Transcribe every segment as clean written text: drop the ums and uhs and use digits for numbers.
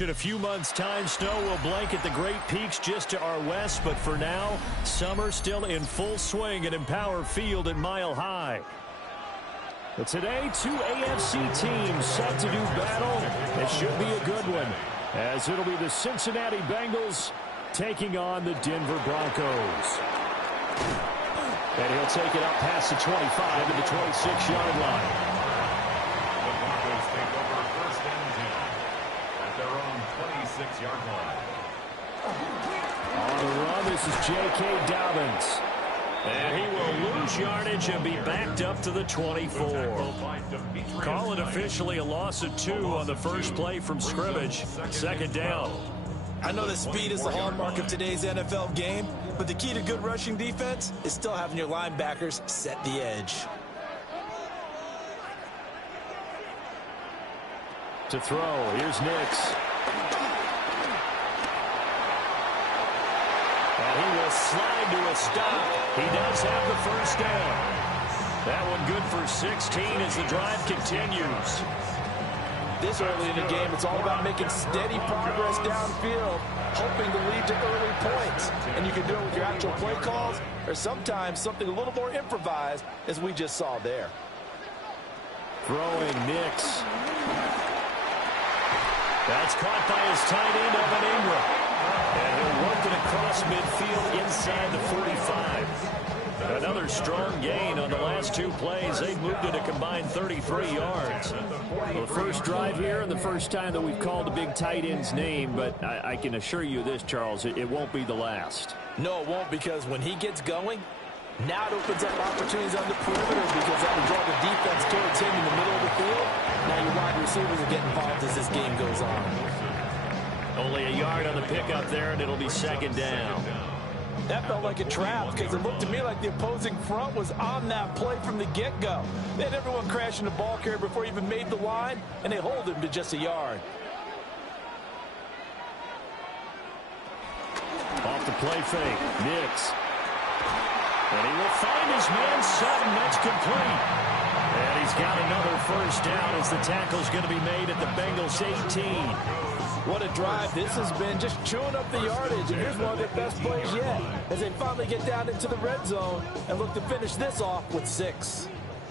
In a few months' time, snow will blanket the Great Peaks just to our west, but for now, summer still in full swing at Empower Field at Mile High. But today, two AFC teams set to do battle. It should be a good one, as it'll be the Cincinnati Bengals taking on the Denver Broncos. And he'll take it up past the 25 to the 26-yard line. The Broncos take over first and 10 at their own 26-yard line. On the run, this is J.K. Dobbins. And he will lose yardage and be backed up to the 24. Call it officially a loss of 2 on the first play from scrimmage. Second down. I know that speed is the hallmark of today's NFL game, but the key to good rushing defense is still having your linebackers set the edge. To throw, here's Nix. And he will slide to a stop. He does have the first down. That one good for 16 as the drive continues. This early in the game, it's all about making steady progress downfield, hoping to lead to early points. And you can do it with your actual play calls, or sometimes something a little more improvised, as we just saw there. Throwing Nix. That's caught by his tight end, Evan Ingram. And he'll work it across midfield inside the 45. Another strong gain on the last 2 plays. They've moved it a combined 33 yards. Well, the first drive here and the first time that we've called the big tight end's name, but I can assure you this, Charles, it won't be the last. No, it won't, because when he gets going, now it opens up opportunities on the perimeter because that will draw the defense towards him in the middle of the field. Now your wide receivers are getting involved as this game goes on. Only a yard on the pickup there, and it'll be second down. That felt like a trap because it looked to me like the opposing front was on that play from the get-go. They had everyone crashing the ball carrier before he even made the line, and they hold him to just a yard. Off the play fake, Nix. And he will find his man Sutton. That's complete. And he's got another first down as the tackle's going to be made at the Bengals 18. What a drive this has been, just chewing up the yardage. And here's one of their best plays yet as they finally get down into the red zone and look to finish this off with 6.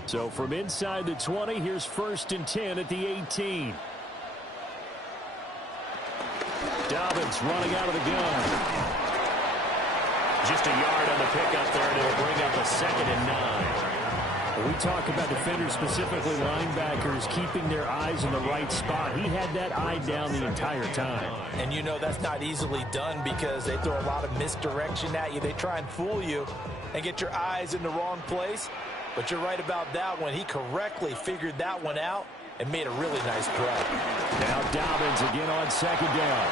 So from inside the 20, here's first and 10 at the 18. Dobbins running out of the gun. Just a yard on the pickup there, and it'll bring up a second and 9. We talk about defenders, specifically linebackers, keeping their eyes in the right spot. He had that eye down the entire time. And you know that's not easily done because they throw a lot of misdirection at you. They try and fool you and get your eyes in the wrong place. But you're right about that one. He correctly figured that one out and made a really nice play. Now Dobbins again on second down.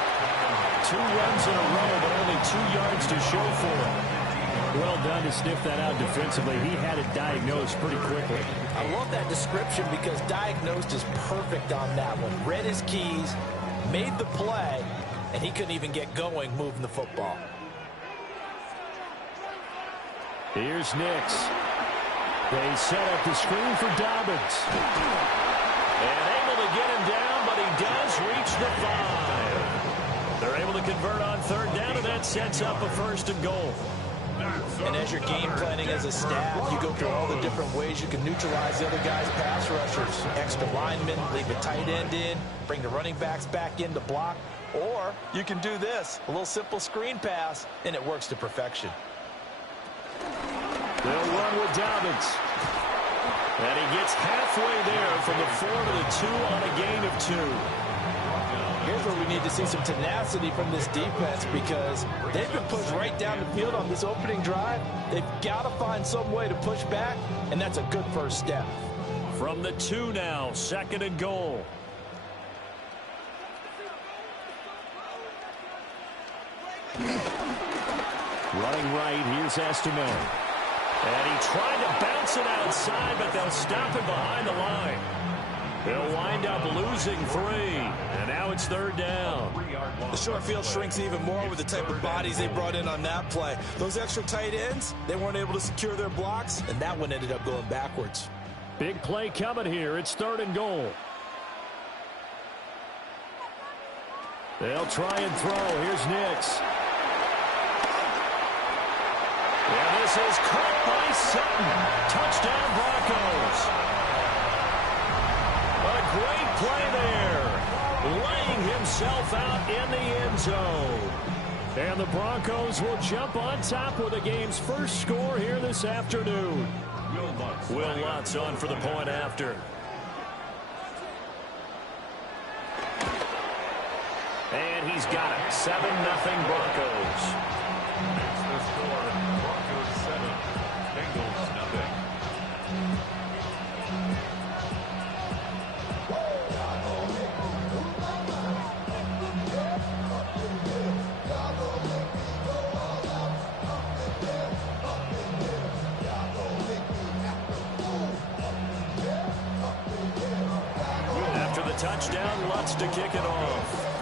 2 runs in a row, but only 2 yards to show for him. Well done to sniff that out defensively. He had it diagnosed pretty quickly. I love that description because diagnosed is perfect on that one. Read his keys, made the play, and he couldn't even get going moving the football. Here's Nix. They set up the screen for Dobbins. And able to get him down, but he does reach the 5. They're able to convert on third down, and that sets up a first and goal. And as you're game planning as a staff, you go through all the different ways you can neutralize the other guy's pass rushers. Extra linemen, leave a tight end in, bring the running backs back in to block. Or you can do this, a little simple screen pass, and it works to perfection. They'll run with Dobbins. And he gets halfway there from the 4 to the 2 on a gain of 2. Here's where we need to see some tenacity from this defense because they've been pushed right down the field on this opening drive. They've got to find some way to push back, and that's a good first step. From the 2 now, second and goal. Running right, here's Estiman. And he tried to bounce it outside, but they'll stop it behind the line. They'll wind up losing 3, and now it's third down. The short field shrinks even more with the type of bodies they brought in on that play. Those extra tight ends, they weren't able to secure their blocks, and that one ended up going backwards. Big play coming here. It's third and goal. They'll try and throw. Here's Nix. And this is caught by Sutton. Touchdown, Broncos. A great play there. Laying himself out in the end zone. And the Broncos will jump on top with the game's first score here this afternoon. Will Lutz on for the point after. And he's got it. 7-0 Broncos. That's the score. Broncos 7, Bengals nothing. After the touchdown, Lutz to kick it off.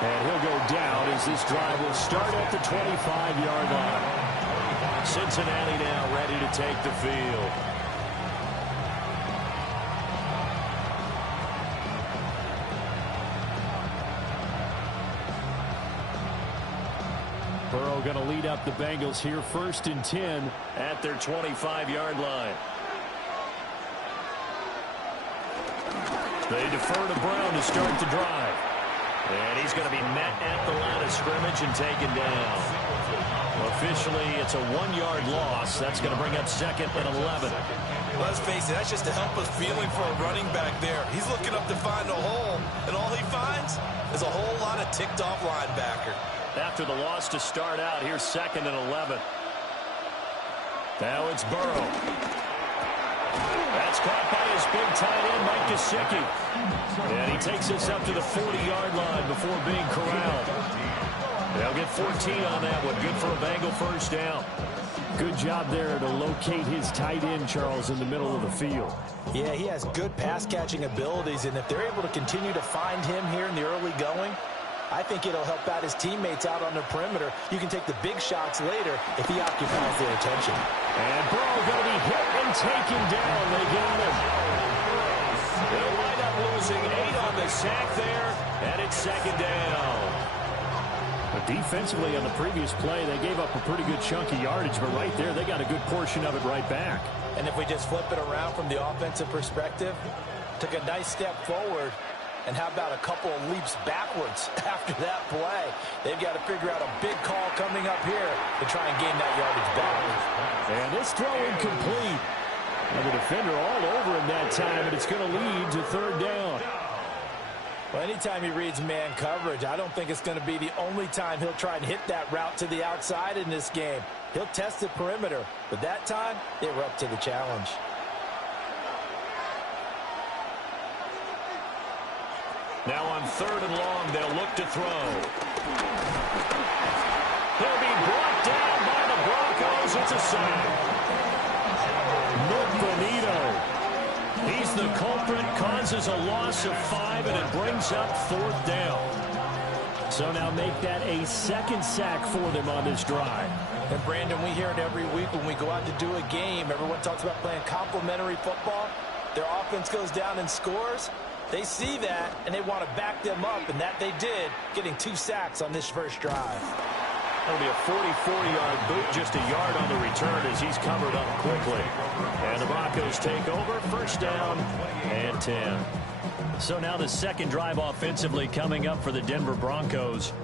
And he'll go down as this drive will start at the 25-yard line. Cincinnati now ready to take the field. Burrow going to lead up the Bengals here 1st and 10 at their 25-yard line. They defer to Brown to start the drive. And he's going to be met at the line of scrimmage and taken down. Officially, it's a 1-yard loss. That's going to bring up 2nd and 11. Let's face it, that's just a helpless feeling for a running back there. He's looking up to find a hole, and all he finds is a whole lot of ticked-off linebacker. After the loss to start out, here's 2nd and 11. Now it's Burrow. That's caught by his big tight end, Mike Gesicki. And he takes this up to the 40-yard line before being corralled. They'll get 14 on that one. Good for a Bengal first down. Good job there to locate his tight end, Charles, in the middle of the field. Yeah, he has good pass-catching abilities, and if they're able to continue to find him here in the early going, I think it'll help out his teammates out on the perimeter. You can take the big shots later if he occupies their attention. And Burrow going to be hit and taken down. They got him. They'll wind up losing 8 on the sack there, and it's 2nd down. But defensively on the previous play, they gave up a pretty good chunk of yardage, but right there, they got a good portion of it right back. And if we just flip it around from the offensive perspective, took a nice step forward, and how about a couple of leaps backwards after that play? They've got to figure out a big call coming up here to try and gain that yardage back. And this throw incomplete. And the defender all over him that time, and it's going to lead to 3rd down. Well, anytime he reads man coverage, I don't think it's going to be the only time he'll try and hit that route to the outside in this game. He'll test the perimeter, but that time, they were up to the challenge. Now on 3rd and long, they'll look to throw. He'll be brought down by the Broncos. It's a sack. Nick Bonito. He's the culprit, causes a loss of 5, and it brings up 4th down. So now make that a 2nd sack for them on this drive. And Brandon, we hear it every week when we go out to do a game. Everyone talks about playing complementary football. Their offense goes down and scores. They see that, and they want to back them up, and that they did, getting 2 sacks on this first drive. That'll be a 44-yard boot, just a yard on the return as he's covered up quickly. And the Broncos take over, 1st down and 10. So now the 2nd drive offensively coming up for the Denver Broncos.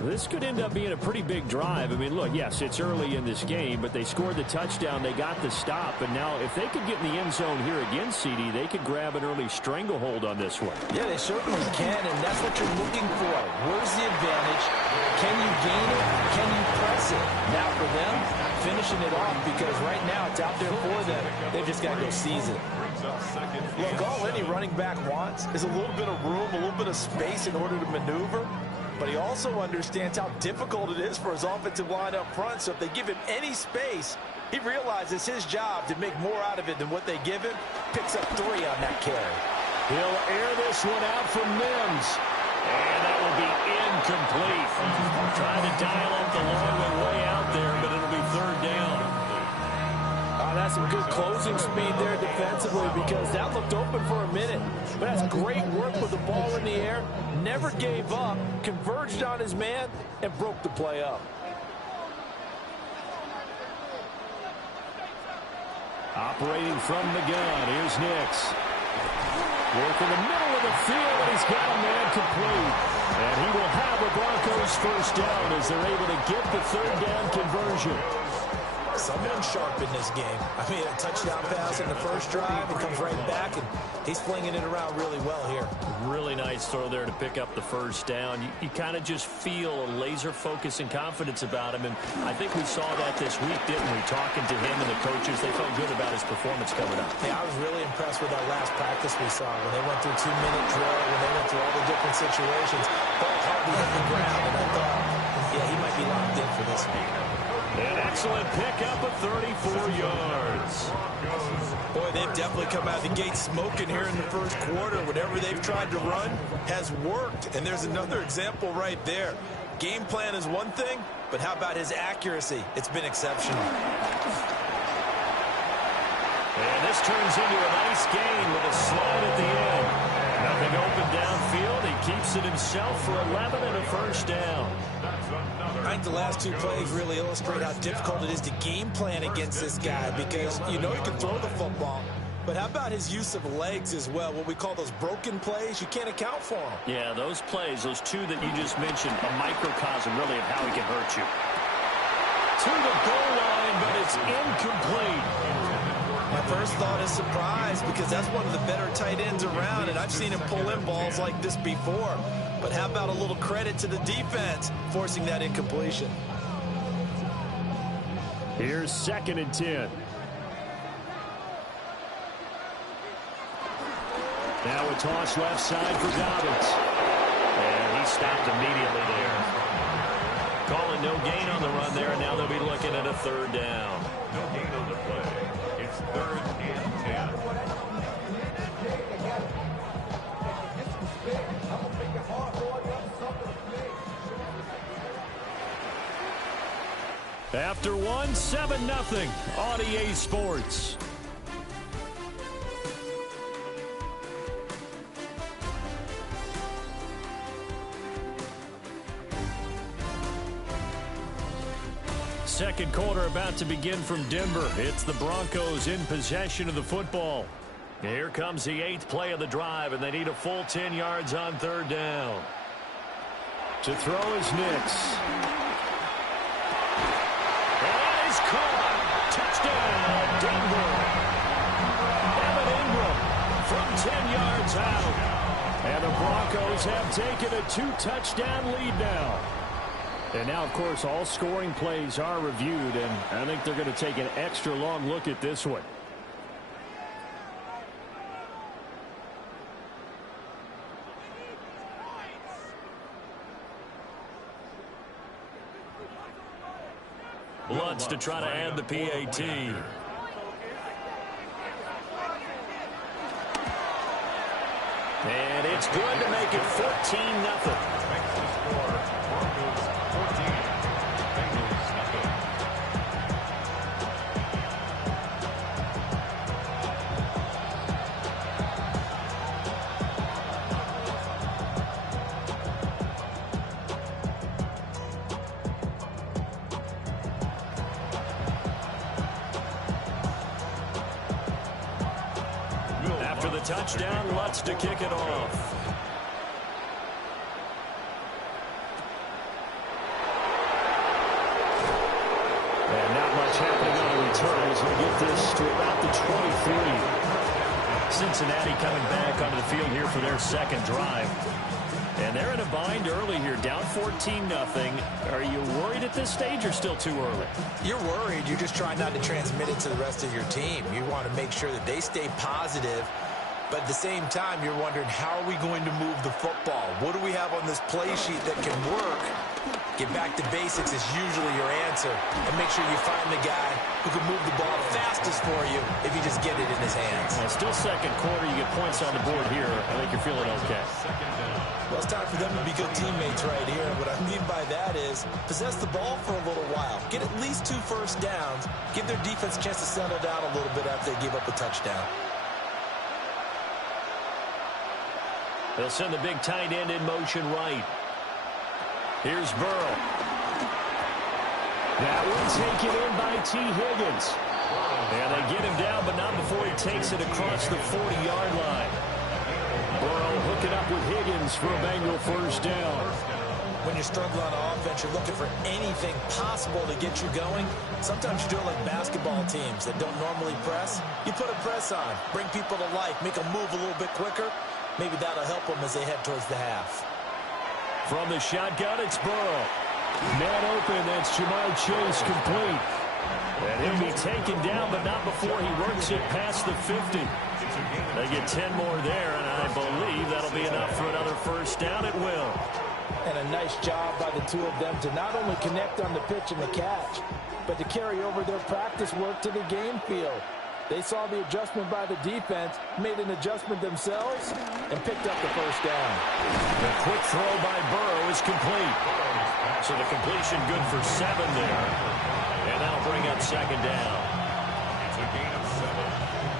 This could end up being a pretty big drive. I mean, look, yes, it's early in this game, but they scored the touchdown. They got the stop. And now if they could get in the end zone here again, CD, they could grab an early stranglehold on this one. Yeah, they certainly can, and that's what you're looking for. Where's the advantage? Can you gain it? Can you press it? Now for them, finishing it off, because right now it's out there for them. They've just got to go seize it. Look, all any running back wants is a little bit of room, a little bit of space in order to maneuver. But he also understands how difficult it is for his offensive line up front. So if they give him any space, he realizes his job to make more out of it than what they give him. Picks up 3 on that carry. He'll air this one out from Mims. And that will be incomplete. Trying to dial up the long way out there, but it'll be 3rd down. That's some good closing speed there defensively because that looked open for a minute. But that's great work with the ball in the air. Never gave up, converged on his man, and broke the play up. Operating from the gun, here's Nix. Work in the middle of the field, and he's got a man complete. And he will have a Broncos first down as they're able to get the third down conversion. Someone sharp in this game. I mean, a touchdown pass in the first drive, and comes right back, and he's flinging it around really well here. Really nice throw there to pick up the first down. You kind of just feel a laser focus and confidence about him, and I think we saw that this week, didn't we? Talking to him and the coaches, they felt good about his performance coming up. Hey, I was really impressed with our last practice we saw when they went through 2-minute drill, when they went through all the different situations. Ball hardly hit the ground, and I thought, yeah, he might be locked in for this one. An excellent pickup of 34 yards. Boy, they've definitely come out of the gate smoking here in the first quarter. Whatever they've tried to run has worked. And there's another example right there. Game plan is one thing, but how about his accuracy? It's been exceptional. And this turns into a nice gain with a slide at the end. Nothing open downfield. He keeps it himself for 11 and a first down. I think the last two plays really illustrate how difficult it is to game plan against this guy because you know he can throw the football. But how about his use of legs as well? What we call those broken plays, you can't account for them. Yeah, those plays, those two that you just mentioned, a microcosm really of how he can hurt you. To the goal line, but it's incomplete. My first thought is surprise because that's one of the better tight ends around, and I've seen him pull in balls like this before. But how about a little credit to the defense forcing that incompletion? Here's 2nd and 10. Now a toss left side for Dobbins. And he stopped immediately there. Calling no gain on the run there, and now they'll be looking at a third down. No gain on the play. It's 3rd and 10. After 7-0 on EA Sports. Second quarter about to begin from Denver. It's the Broncos in possession of the football. Here comes the 8th play of the drive, and they need a full 10 yards on third down. To throw is Nix. Caught. Touchdown, Denver. Evan Ingram from 10 yards out. And the Broncos have taken a 2-touchdown lead now. And now, of course, all scoring plays are reviewed, and I think they're going to take an extra long look at this one. Lutz to try to add the PAT. And it's good to make it 14-0. After the touchdown, Lutz to kick it off. And not much happening on the return as we get this to about the 23. Cincinnati coming back onto the field here for their second drive. And they're in a bind early here, down 14-0. Are you worried at this stage or still too early? You're worried. You're just trying not to transmit it to the rest of your team. You want to make sure that they stay positive. But at the same time, you're wondering, how are we going to move the football? What do we have on this play sheet that can work Get back to basics is usually your answer. And make sure you find the guy who can move the ball fastest for you if you just get it in his hands. And still second quarter. You get points on the board here. I think you're feeling okay. Well, it's time for them to be good teammates right here. What I mean by that is possess the ball for a little while. Get at least 2 first downs. Give their defense a chance to settle down a little bit after they give up a touchdown. They'll send the big tight end in motion right. Here's Burrow. That one taken in by T. Higgins. And they get him down, but not before he takes it across the 40-yard line. Burrow hooking up with Higgins for a Bengal first down. When you're struggling on offense, you're looking for anything possible to get you going. Sometimes you do it like basketball teams that don't normally press. You put a press on, bring people to life, make them move a little bit quicker. Maybe that'll help them as they head towards the half. From the shotgun, it's Burrow. Man open, that's Jamar Chase complete. And he'll be taken down, but not before he works it past the 50. They get 10 more there, and I believe that'll be enough for another first down. It will. And a nice job by the two of them to not only connect on the pitch and the catch, but to carry over their practice work to the game field. They saw the adjustment by the defense, made an adjustment themselves, and picked up the first down. The quick throw by Burrow is complete. So the completion good for 7 there. And that'll bring up second down. It's a gain of 7.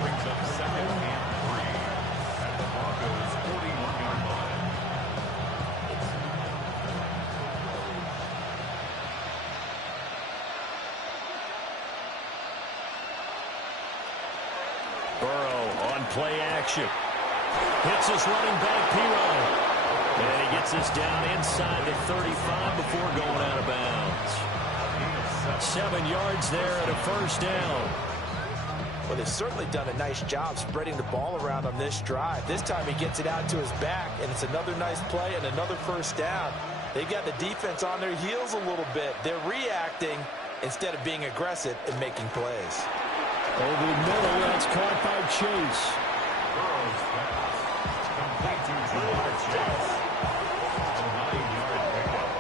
Brings up second and 3 at the Broncos' 41-yard line. Burrow on play action. Hits his running back, P-Ryan. And he gets us down inside the 35 before going out of bounds. 7 yards there at a first down. Well, they've certainly done a nice job spreading the ball around on this drive. This time he gets it out to his back, and it's another nice play and another first down. They've got the defense on their heels a little bit. They're reacting instead of being aggressive and making plays. Over the middle, that's caught by Chase. Burrow's pass. Complete to Jamar Chase. A 9-yard pickup.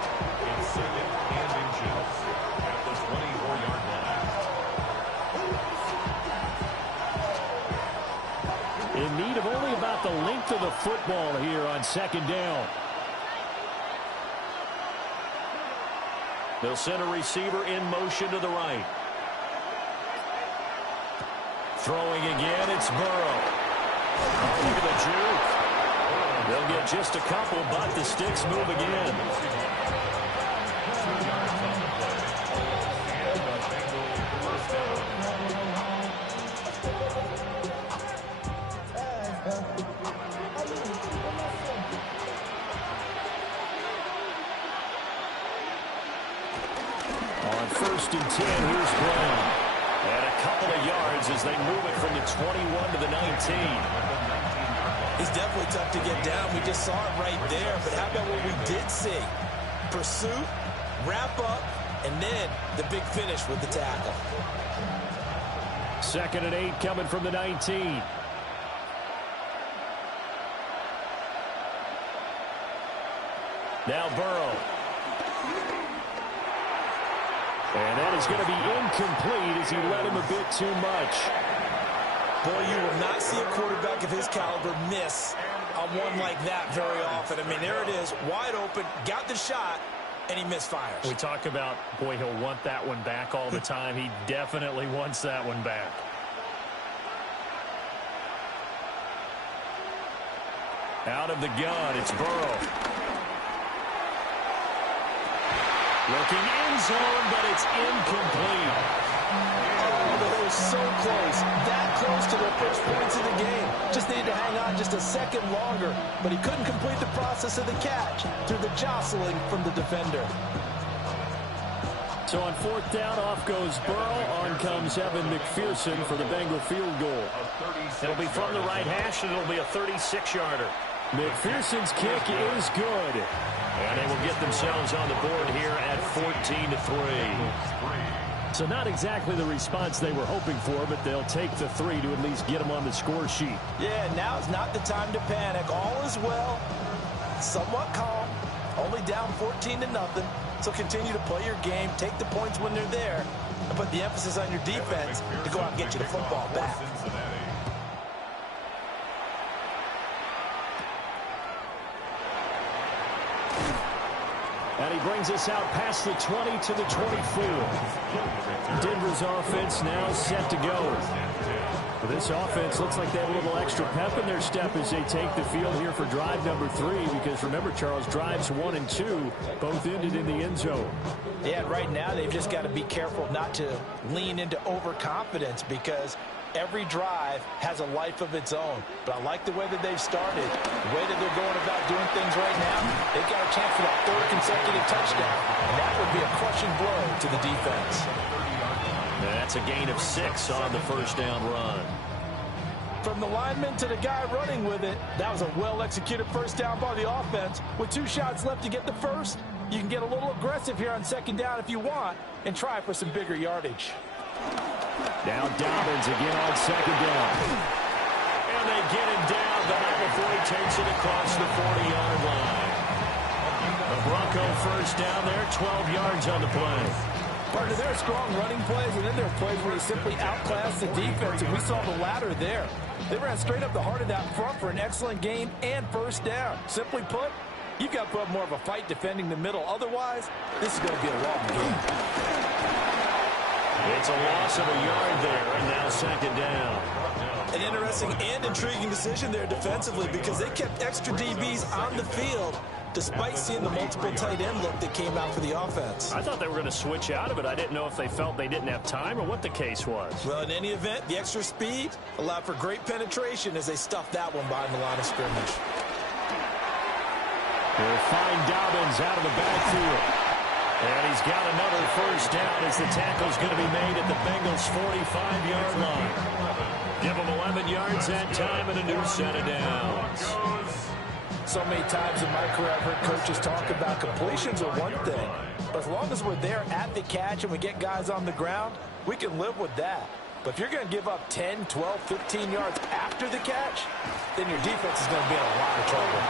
It's second and inches at the 24-yard line. In need of only about the length of the football here on second down. They'll send a receiver in motion to the right. Throwing again, it's Burrow. Oh, look at the juke. They'll get just a couple, but the sticks move again. 2 yards on the play. And a Bengals first down. On 1st and 10, here's Brown. And a couple of yards as they move it from the 21 to the 19. He's definitely tough to get down. We just saw it right there. But how about what we did see? Pursuit, wrap up, and then the big finish with the tackle. 2nd and 8 coming from the 19. Now Burrow. And that is going to be incomplete as he led him a bit too much. Boy, you will not see a quarterback of his caliber miss on one like that very often. I mean, there it is, wide open, got the shot, and he misfires. We talk about, boy, he'll want that one back all the time. He definitely wants that one back. Out of the gun, it's Burrow. Looking in zone, but it's incomplete. Oh, they were so close. That close to their first points of the game. Just needed to hang on just a second longer, but he couldn't complete the process of the catch through the jostling from the defender. So on 4th down, off goes Burrow. On comes Evan McPherson for the Bengal field goal. It'll be from the right hash, and it'll be a 36-yarder. McPherson's kick is good. And they will get themselves on the board here at 14-3. So not exactly the response they were hoping for, but they'll take the 3 to at least get them on the score sheet. Yeah, now is not the time to panic. All is well. Somewhat calm. Only down 14-0. So continue to play your game, take the points when they're there, and put the emphasis on your defense to go out and get you the football back. And he brings us out past the 20 to the 24. Denver's offense now set to go. Well, this offense looks like they have a little extra pep in their step as they take the field here for drive number 3, because remember, Charles, drives 1 and 2 both ended in the end zone. Yeah, right now they've just got to be careful not to lean into overconfidence, because every drive has a life of its own. But I like the way that they've started, the way that they're going about doing things right now. They've got a chance for that 3rd consecutive touchdown, and that would be a crushing blow to the defense. That's a gain of 6 on the first down run. From the lineman to the guy running with it, that was a well-executed first down by the offense. With 2 shots left to get the first, you can get a little aggressive here on 2nd down if you want and try for some bigger yardage. Now Dobbins again on 2nd down. And they get him down, but not before he takes it across the 40-yard line. The Bronco first down there, 12 yards on the play. Partner, there are strong running plays, and then there are plays where you simply outclass the defense, and we saw the latter there. They ran straight up the heart of that front for an excellent gain and first down. Simply put, you've got to put up more of a fight defending the middle. Otherwise, this is going to be a long game. It's a loss of a yard there, and now 2nd down. An interesting and intriguing decision there defensively, because they kept extra DBs on the field despite seeing the multiple tight end look that came out for the offense. I thought they were going to switch out of it. I didn't know if they felt they didn't have time or what the case was. Well, in any event, the extra speed allowed for great penetration as they stuffed that one behind the line of scrimmage. They'll find Dobbins out of the backfield. And he's got another first down as the tackle's going to be made at the Bengals' 45-yard line. Give them 11 yards that time and a new set of downs. So many times in my career I've heard coaches talk about completions are one thing, but as long as we're there at the catch and we get guys on the ground, we can live with that. But if you're going to give up 10, 12, 15 yards after the catch, then your defense is going to be in a lot of trouble.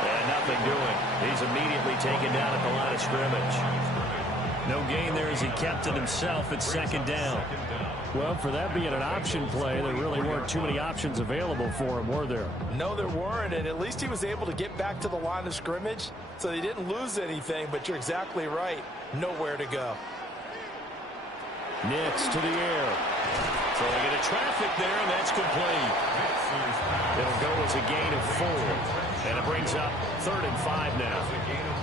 And nothing doing. He's immediately taken down at the line of scrimmage. No gain there as he kept it himself at 2nd down. Well, for that being an option play, there really weren't too many options available for him, were there? No, there weren't, and at least he was able to get back to the line of scrimmage, so they didn't lose anything, but you're exactly right. Nowhere to go. Nix to the air. Throwing into traffic there, and that's complete. It'll go as a gain of 4. And it brings up 3rd and 5 now.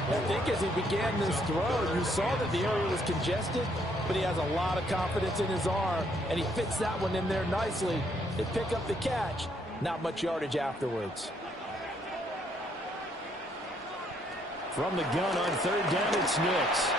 I think as he began this throw, you saw that the area was congested, but he has a lot of confidence in his arm, and he fits that one in there nicely. They pick up the catch. Not much yardage afterwards. From the gun on 3rd down, it's Nix.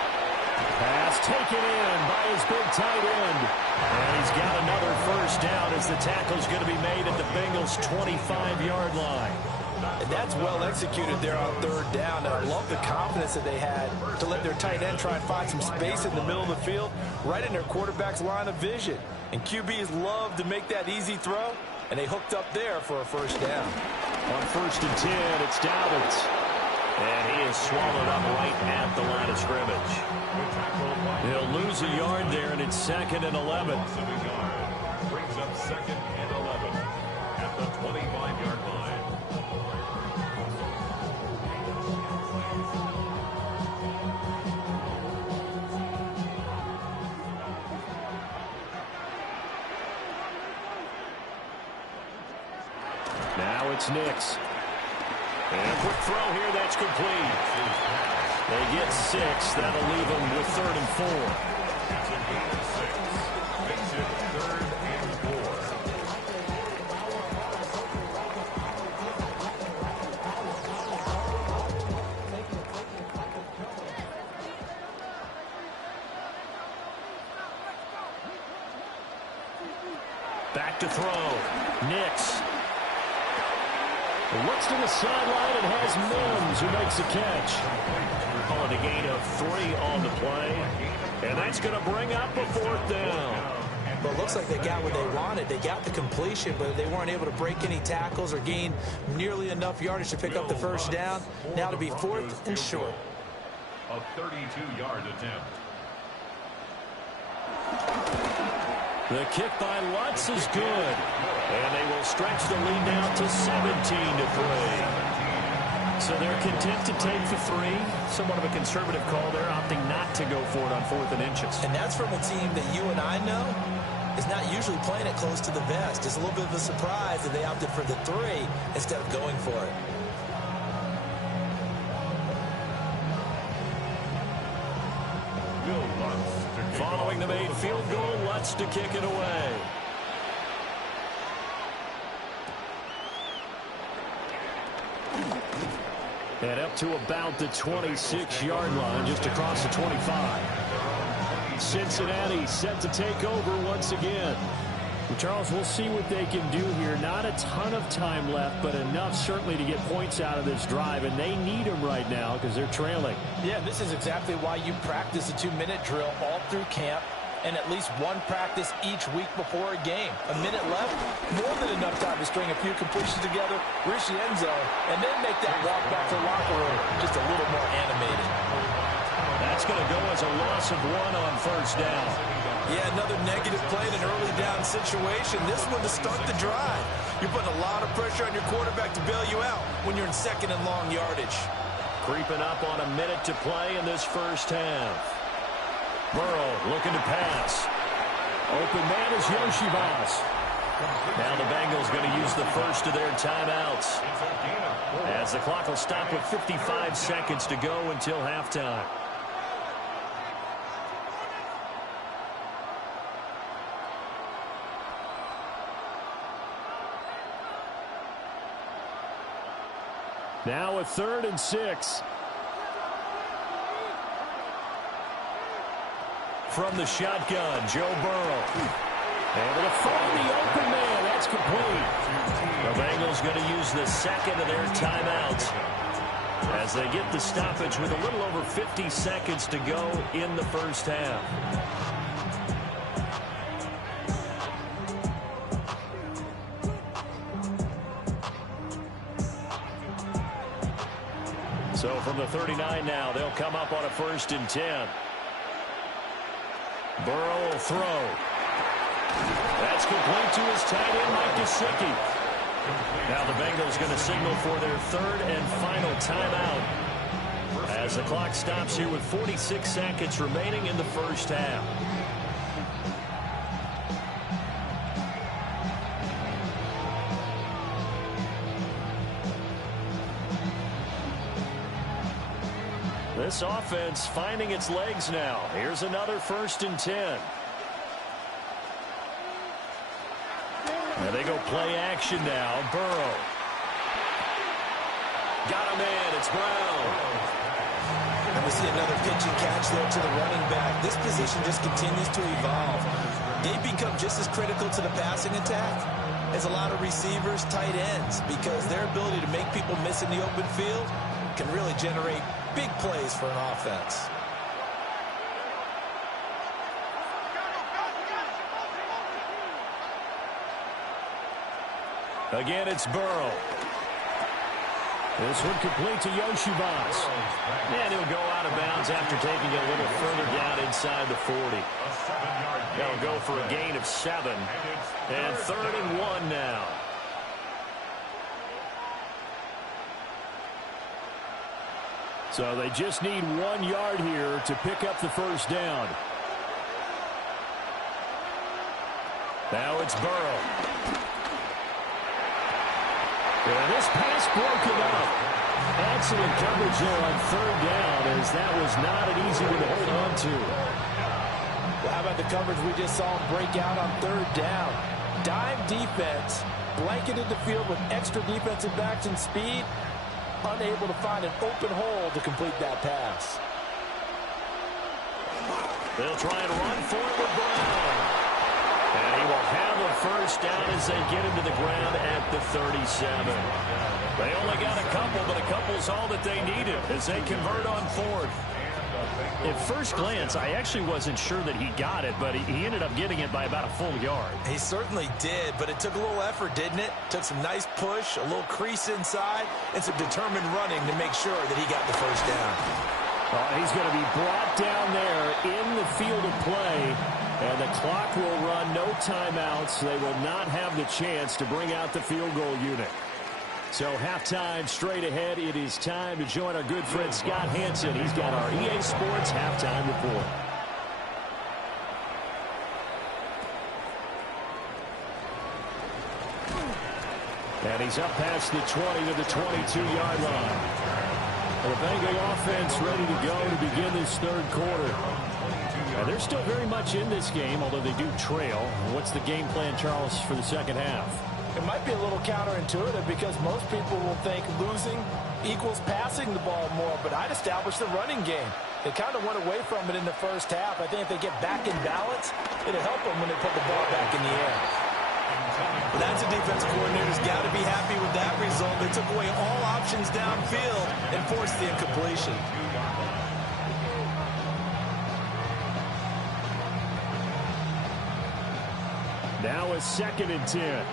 Pass taken in by his big tight end. And he's got another first down as the tackle's going to be made at the Bengals' 25-yard line. And that's well executed there on 3rd down. And I love the confidence that they had to let their tight end try and find some space in the middle of the field, right in their quarterback's line of vision. And QBs love to make that easy throw, and they hooked up there for a first down. On 1st and 10, it's Dobbins. And he is swallowed up right at the line of scrimmage. He'll lose a yard there, and it's 2nd and 11. Brings up 2nd and 11 at the 25-yard line. Now it's Nix. And a quick throw here, that's complete. They get 6. That'll leave them with 3rd and 4. It's a gain of 6. Makes it 3rd and 4. Back to throw. Nix. Looks to the sideline and has Mims who makes the catch. Calling a gain of 3 on the play. And that's going to bring up a 4th down. But it looks like they got what they wanted. They got the completion, but they weren't able to break any tackles or gain nearly enough yardage to pick up the first down. Now to be 4th and short. A 32-yard attempt. The kick by Lutz is good. And they will stretch the lead now to 17-3. So they're content to take the 3. Somewhat of a conservative call there, opting not to go for it on 4th and inches. And that's from a team that you and I know is not usually playing it close to the vest. It's a little bit of a surprise that they opted for the 3 instead of going for it. Following the made field goal, Lutz to kick it away. And up to about the 26-yard line, just across the 25. Cincinnati set to take over once again. Well, Charles, we'll see what they can do here. Not a ton of time left, but enough certainly to get points out of this drive, and they need them right now because they're trailing. Yeah, this is exactly why you practice a 2-minute drill all through camp and at least one practice each week before a game. A minute left, more than enough time to string a few completions together, reach the end zone, and then make that walk back to the locker room just a little more animated. That's going to go as a loss of 1 on first down. Yeah, another negative play in an early down situation. This one to start the drive. You're putting a lot of pressure on your quarterback to bail you out when you're in 2nd and long yardage. Creeping up on a minute to play in this first half. Burrow looking to pass. Open man is Yoshibas. Now the Bengals going to use the first of their timeouts, as the clock will stop with 55 seconds to go until halftime. Now a 3rd and 6. From the shotgun, Joe Burrow. Able to find the open man. That's complete. The Bengals going to use the 2nd of their timeouts as they get the stoppage with a little over 50 seconds to go in the first half. So from the 39 now, they'll come up on a 1st and 10. Burrow will throw. That's complete to his tight end, Mike Gesicki. Now the Bengals going to signal for their 3rd and final timeout as the clock stops here with 46 seconds remaining in the first half. This offense finding its legs now. Here's another 1st and 10. And they go play action now. Burrow. Got a man. It's Brown. And we see another pitch and catch there to the running back. This position just continues to evolve. They become just as critical to the passing attack as a lot of receivers, tight ends, because their ability to make people miss in the open field can really generate big plays for an offense. Again, it's Burrow. This one complete to Yoshibas. And he'll go out of bounds after taking it a little further down inside the 40. That'll go for a gain of 7. And 3rd and 1 now. So they just need 1 yard here to pick up the first down. Now it's Burrow. And this pass broken up. Excellent coverage there on 3rd down, as that was not an easy one to hold on to. Well, how about the coverage we just saw break out on 3rd down? Dime defense, blanketed the field with extra defensive backs and speed, unable to find an open hole to complete that pass. They'll try and run for it with Brown. And he will have a first down as they get him to the ground at the 37. They only got a couple, but a couple's all that they needed as they convert on 4th. At first glance, I actually wasn't sure that he got it, but he ended up getting it by about a full yard. He certainly did, but it took a little effort, didn't it? Took some nice push, a little crease inside, and some determined running to make sure that he got the first down. He's going to be brought down there in the field of play, and the clock will run, no timeouts. They will not have the chance to bring out the field goal unit. So halftime straight ahead. It is time to join our good friend Scott Hansen. He's got our EA Sports halftime report. And he's up past the 20 to the 22-yard line. The Bengal offense ready to go to begin this third quarter. And they're still very much in this game, although they do trail. What's the game plan, Charles, for the second half? It might be a little counterintuitive because most people will think losing equals passing the ball more, but I'd establish the running game. They kind of went away from it in the first half. I think if they get back in balance, it'll help them when they put the ball back in the air. Well, that's a defense coordinator's got to be happy with that result. They took away all options downfield and forced the incompletion. Now a 2nd and 10.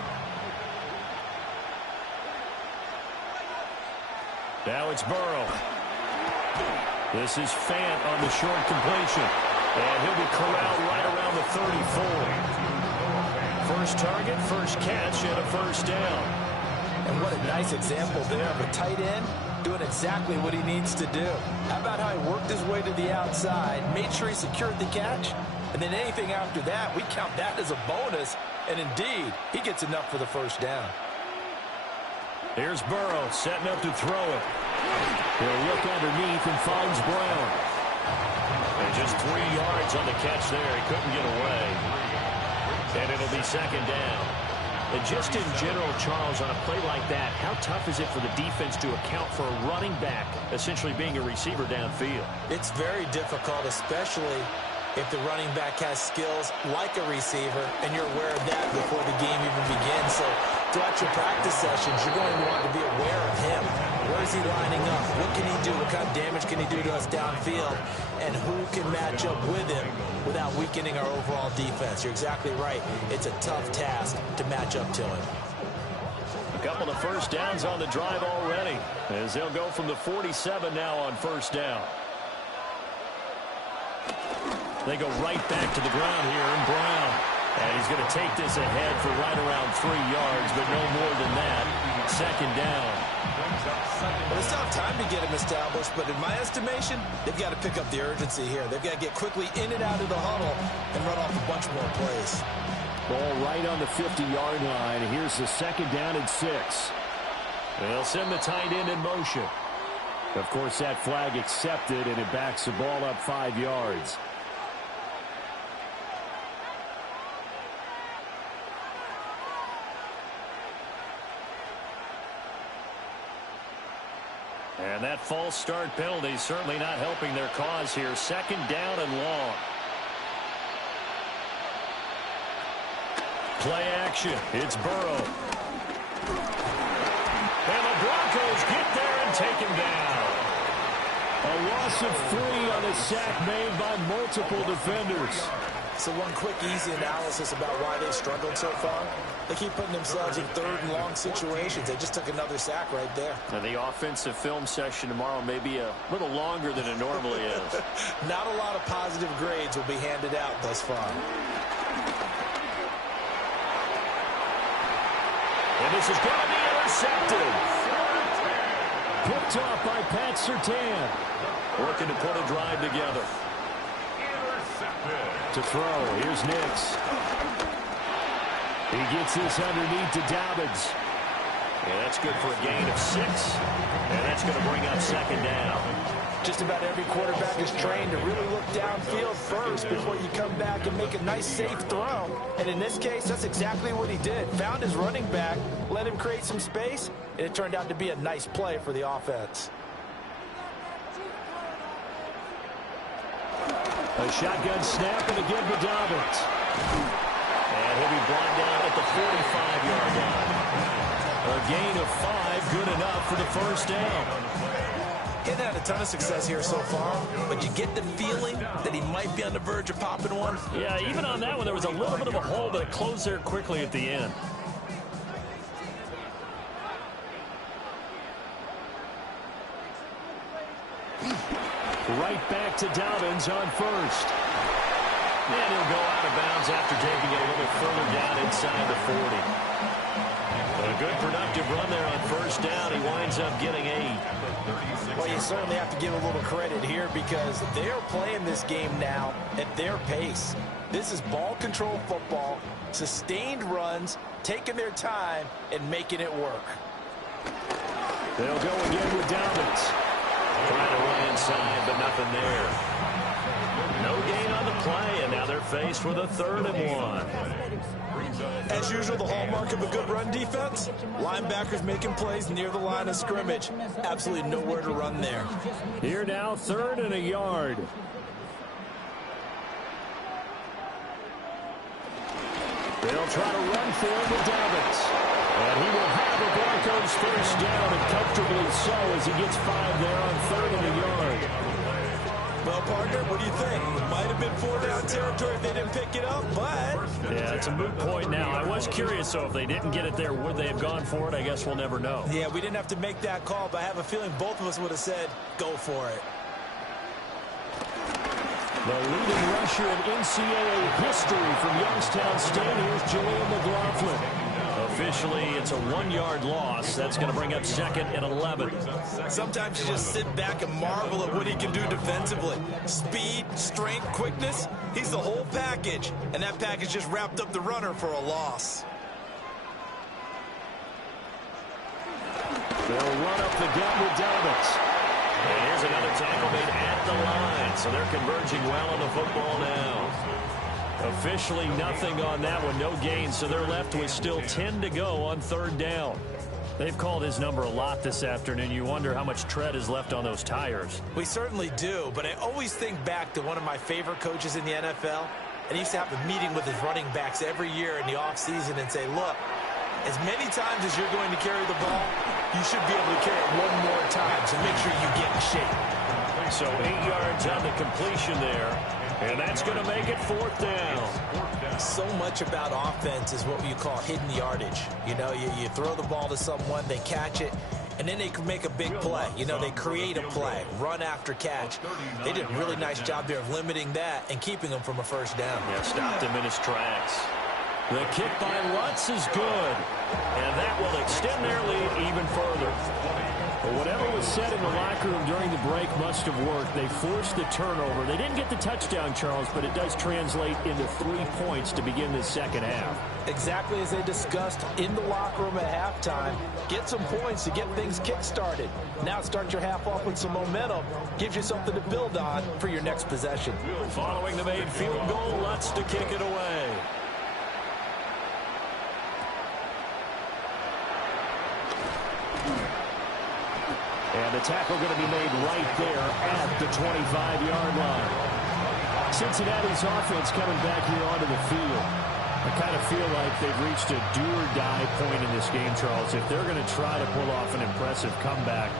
Now it's Burrow. This is Fant on the short completion. And he'll be corralled right around the 34. First target, first catch, and a first down. And what a nice example there of a tight end doing exactly what he needs to do. How about how he worked his way to the outside, made sure he secured the catch, and then anything after that, we count that as a bonus. And indeed, he gets enough for the first down. Here's Burrow setting up to throw it. He'll look underneath and finds Brown. And just 3 yards on the catch there. He couldn't get away. And it'll be second down. And just in general, Charles, on a play like that, how tough is it for the defense to account for a running back essentially being a receiver downfield? It's very difficult, especially if the running back has skills like a receiver, and you're aware of that before the game even begins. So throughout your practice sessions, you're going to want to be aware of him. Where is he lining up? What can he do? What kind of damage can he do to us downfield? And who can match up with him without weakening our overall defense? You're exactly right. It's a tough task to match up to him. A couple of first downs on the drive already, as they'll go from the 47 now on first down. They go right back to the ground here, and Brown. And he's going to take this ahead for right around 3 yards, but no more than that. Second down. Well, they still have time to get him established, but in my estimation, they've got to pick up the urgency here. They've got to get quickly in and out of the huddle and run off a bunch more plays. Ball right on the 50-yard line. Here's the second down and 6. And they'll send the tight end in motion. Of course, that flag accepted, and it backs the ball up 5 yards. And that false start penalty certainly not helping their cause here. Second down and long. Play action. It's Burrow. And the Broncos get there and take him down. A loss of 3 on a sack made by multiple defenders. So one quick, easy analysis about why they've struggled so far. They keep putting themselves in third and long situations. They just took another sack right there. And the offensive film session tomorrow may be a little longer than it normally is. Not a lot of positive grades will be handed out thus far. And this is going to be intercepted. Picked off by Pat Surtain. Working to put a drive together. To throw, here's Nix. He gets this underneath to Dobbins. And that's good for a gain of 6. And that's going to bring up second down. Just about every quarterback is trained to really look downfield first before you come back and make a nice, safe throw. And in this case, that's exactly what he did. Found his running back, let him create some space, and it turned out to be a nice play for the offense. A shotgun snap and again to Dobbins. And he'll be brought down at the 45-yard line. A gain of 5, good enough for the first down. He hasn't had a ton of success here so far, but you get the feeling that he might be on the verge of popping one. Yeah, even on that one, there was a little bit of a hole, but it closed there quickly at the end. Right back to Dobbins on first. And he'll go out of bounds after taking it a little further down inside the 40. A good productive run there on first down. He winds up getting 8. Well, you certainly have to give a little credit here because they're playing this game now at their pace. This is ball control football, sustained runs, taking their time, and making it work. They'll go again with Dobbins. Trying to run inside, but nothing there. No gain on the play, and now they're faced with a 3rd and 1. As usual, the hallmark of a good run defense, linebackers making plays near the line of scrimmage. Absolutely nowhere to run there. Here now, 3rd and a yard. They'll try to run for him with Dobbins. And he will have the Broncos first down, and comfortably so as he gets 5 there on 3rd and a yard. Well, partner, what do you think? Might have been 4-down territory if they didn't pick it up, but... Yeah, it's a moot point now. I was curious, so if they didn't get it there, would they have gone for it? I guess we'll never know. Yeah, we didn't have to make that call, but I have a feeling both of us would have said, go for it. The leading rusher in NCAA history from Youngstown State, here's Jaleel McLaughlin. Officially, it's a 1-yard loss. That's going to bring up 2nd and 11. Sometimes you just sit back and marvel at what he can do defensively. Speed, strength, quickness, he's the whole package. And that package just wrapped up the runner for a loss. They'll run up the gut with Dobbins. And here's another tackle made at the line. So they're converging well on the football now. Officially nothing on that one, no gain, so they're left with still 10 to go on 3rd down. They've called his number a lot this afternoon. You wonder how much tread is left on those tires. We certainly do, but I always think back to one of my favorite coaches in the NFL, and he used to have a meeting with his running backs every year in the offseason and say, look, as many times as you're going to carry the ball, you should be able to carry it one more time, so make sure you get in shape. So 8 yards on the completion there. And that's going to make it 4th down. So much about offense is what you call hidden yardage. You know, you throw the ball to someone, they catch it, and then they can make a big play. You know, they create a play, run after catch. They did a really nice job there of limiting that and keeping him from a first down. Yeah, stopped him in his tracks. The kick by Lutz is good, and that will extend their lead even further. But whatever was said in the locker room during the break must have worked. They forced the turnover. They didn't get the touchdown, Charles, but it does translate into 3 points to begin the second half. Exactly as they discussed in the locker room at halftime. Get some points to get things kick-started. Now start your half off with some momentum. Gives you something to build on for your next possession. Following the made field goal, Lutz to kick it away. And the tackle going to be made right there at the 25-yard line. Cincinnati's offense coming back here onto the field. I kind of feel like they've reached a do-or-die point in this game, Charles. If they're going to try to pull off an impressive comeback,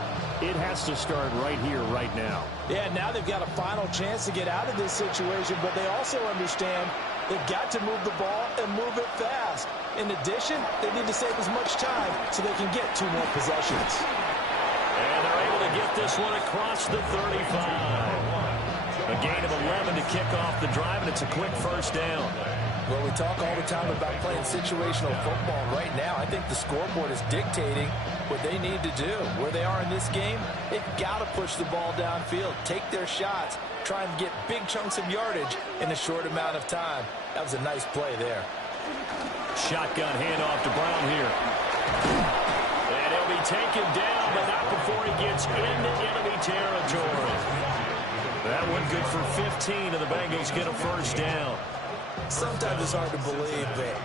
it has to start right here, right now. Yeah, now they've got a final chance to get out of this situation, but they also understand they've got to move the ball and move it fast. In addition, they need to save as much time so they can get 2 more possessions. And they're able to get this one across the 35. A gain of 11 to kick off the drive, and it's a quick first down. Well, we talk all the time about playing situational football. Right now, I think the scoreboard is dictating what they need to do. Where they are in this game, they've got to push the ball downfield, take their shots, try and get big chunks of yardage in a short amount of time. That was a nice play there. Shotgun handoff to Brown here. And he'll be taken down, but not before he gets into enemy territory. That one good for 15, and the Bengals get a first down. Sometimes it's hard to believe, but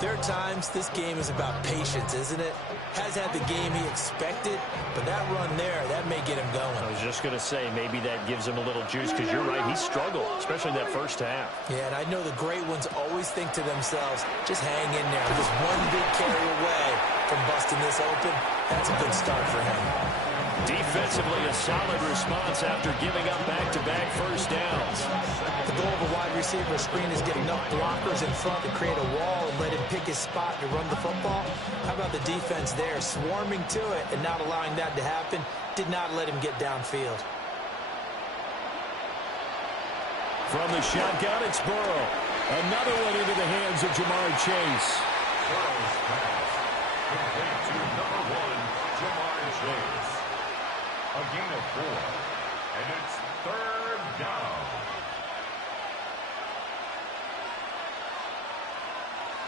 there are times this game is about patience, isn't it? Has had the game he expected, but that run there, that may get him going. I was just going to say, maybe that gives him a little juice, because you're right, he struggled, especially that first half. Yeah, and I know the great ones always think to themselves, just hang in there. Just one big carry away from busting this open. That's a good start for him. Defensively, a solid response after giving up back-to-back first downs. The goal of a wide receiver screen is get enough blockers in front to create a wall and let him pick his spot to run the football. How about the defense there, swarming to it and not allowing that to happen? Did not let him get downfield. From the shotgun, it's Burrow. Another one into the hands of Jamar Chase. Burrow's pass. Complete to number 1, Jamar Chase. A gain of 4. And it's 3rd down.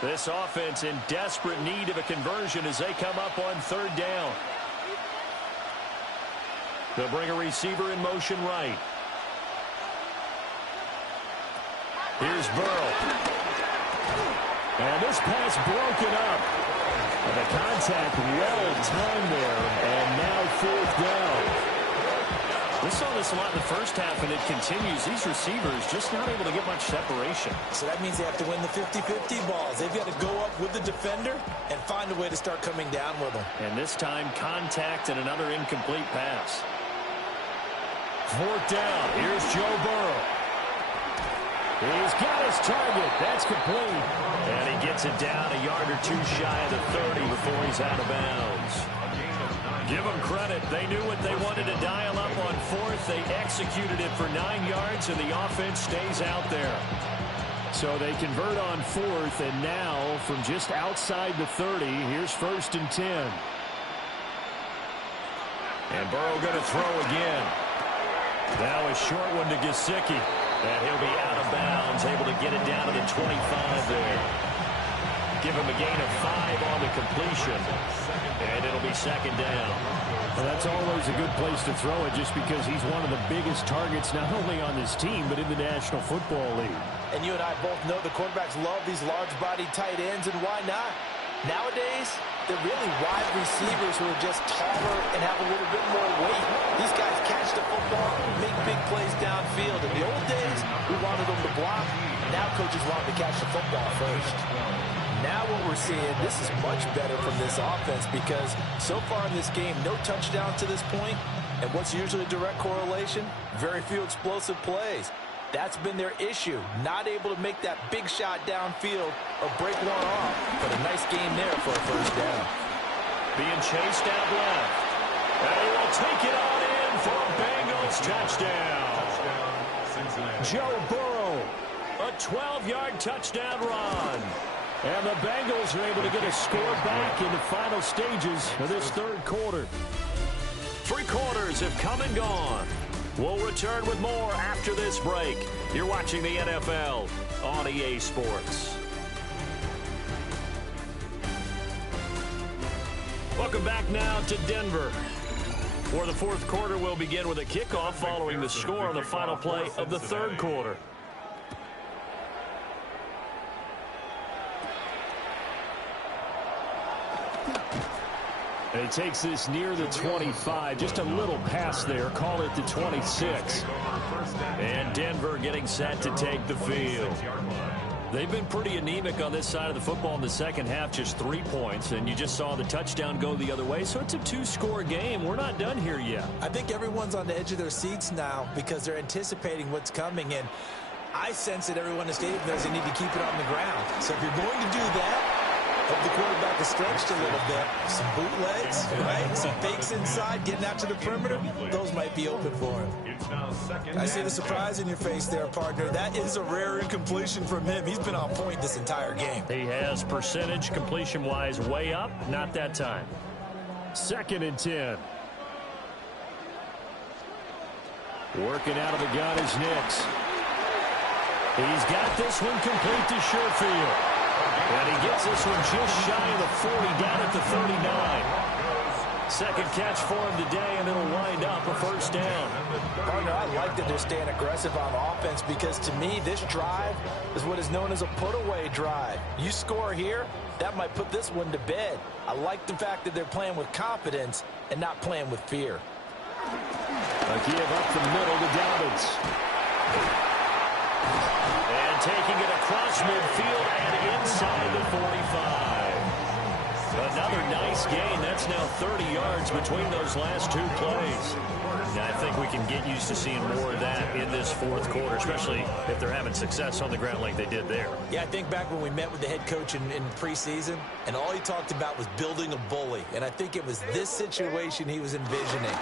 This offense in desperate need of a conversion as they come up on 3rd down. They'll bring a receiver in motion right. Here's Burrow. And this pass broken up. And the contact well timed there. And now 4th down. We saw this a lot in the first half, and it continues. These receivers just not able to get much separation. So that means they have to win the 50-50 balls. They've got to go up with the defender and find a way to start coming down with them. And this time, contact and another incomplete pass. 4th down. Here's Joe Burrow. He's got his target. That's complete. And he gets it down a yard or 2 shy of the 30 before he's out of bounds. Give them credit. They knew what they wanted to dial up on 4th. They executed it for 9 yards, and the offense stays out there. So they convert on 4th, and now from just outside the 30, here's 1st and 10. And Burrow going to throw again. Now a short one to Gesicki. And he'll be out of bounds, able to get it down to the 25 there. Give him a gain of 5 on the completion. And it'll be 2nd down. Well, that's always a good place to throw it just because he's one of the biggest targets not only on this team but in the National Football League. And you and I both know the quarterbacks love these large-bodied tight ends, and why not? Nowadays, they're really wide receivers who are just taller and have a little bit more weight. These guys catch the football, make big plays downfield. In the old days, we wanted them to block. Now coaches want them to catch the football first. Now what we're seeing, this is much better from this offense because so far in this game, no touchdowns to this point. And what's usually a direct correlation? Very few explosive plays. That's been their issue. Not able to make that big shot downfield or break one off. But a nice game there for a 1st down. Being chased out left. And he will take it on in for a Bengals touchdown. Joe Burrow, a 12-yard touchdown run. And the Bengals are able to get a score back in the final stages of this 3rd quarter. 3 quarters have come and gone. We'll return with more after this break. You're watching the NFL on EA Sports. Welcome back now to Denver. For the 4th quarter, we'll begin with a kickoff following the score on the final play of the 3rd quarter. And he takes this near the 25, just a little pass there, call it the 26. And Denver getting set to take the field. They've been pretty anemic on this side of the football in the second half, just 3 points, and you just saw the touchdown go the other way, so it's a 2-score game. We're not done here yet. I think everyone's on the edge of their seats now because they're anticipating what's coming, and I sense that everyone in the stadium knows they need to keep it on the ground. So if you're going to do that, hope the quarterback is stretched a little bit. Some bootlegs, right? Some fakes inside, getting out to the perimeter. Those might be open for him. I see the surprise in your face there, partner. That is a rare incompletion from him. He's been on point this entire game. He has percentage completion-wise way up. Not that time. 2nd and 10. Working out of the gun is Nix. He's got this one complete to Sherfield. And he gets this one just shy of the 40, down at the 39. 2nd catch for him today, and it'll wind up a 1st down. Partner, I like that they're staying aggressive on offense because, to me, this drive is what is known as a put-away drive. You score here, that might put this one to bed. I like the fact that they're playing with confidence and not playing with fear. A give up the middle to Dobbins. And taking it across midfield and inside the 45. Another nice gain. That's now 30 yards between those last 2 plays. And I think we can get used to seeing more of that in this 4th quarter, especially if they're having success on the ground like they did there. Yeah, I think back when we met with the head coach in preseason, and all he talked about was building a bully. And I think it was this situation he was envisioning.